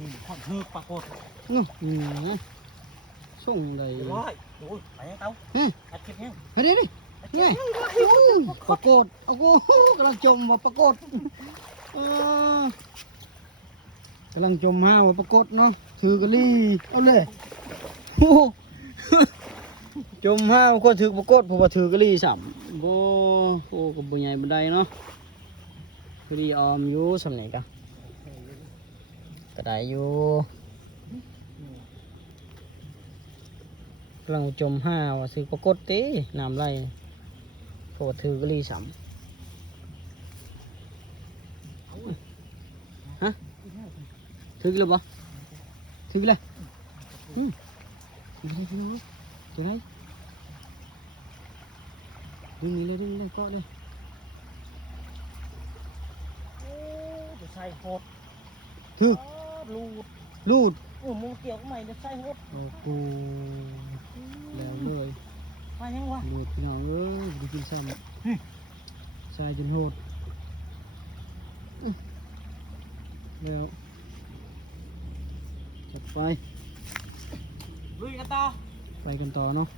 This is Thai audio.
นี่ขอนคือปรากฏ นู่นส่งเลย ร้อยดูไปยังเต้าอัดคลิปยัง เฮ้ยดิไงปรากฏโอ้โหกำลังจมว่าปรากฏกำลังจมห้าวปรากฏเนาะถือกะลี่เอาเลยโอ้จมห้าวก็ถือปรากฏเพราะว่าถือกะลี่สับโบโอ้กับบุญใหญ่บันไดเนาะกะลี่ออมอยู่สำเนียงกะกระไดอยู่กำลังจมห้าวถือปรากฏเต้น้ำไหลเพราะว่าถือกะลี่สับฮะถือกี่ลูกบ่ถือกี่เลยถือกี่เลยถือไหนดึงนี่เลยดึงเลยเกาะเลย โอ้จะใส่โหด ถือ ลูด ลูด มูเกี่ยวกับใหม่จะใส่โหด โอ้โหแล้วเลย ไปยังวะ ลูดพี่น้องเอ้ยดูกินซ้ำใส่จนโหดแล้วจัดไป ลุยกันต่อ ไปกันต่อเนาะ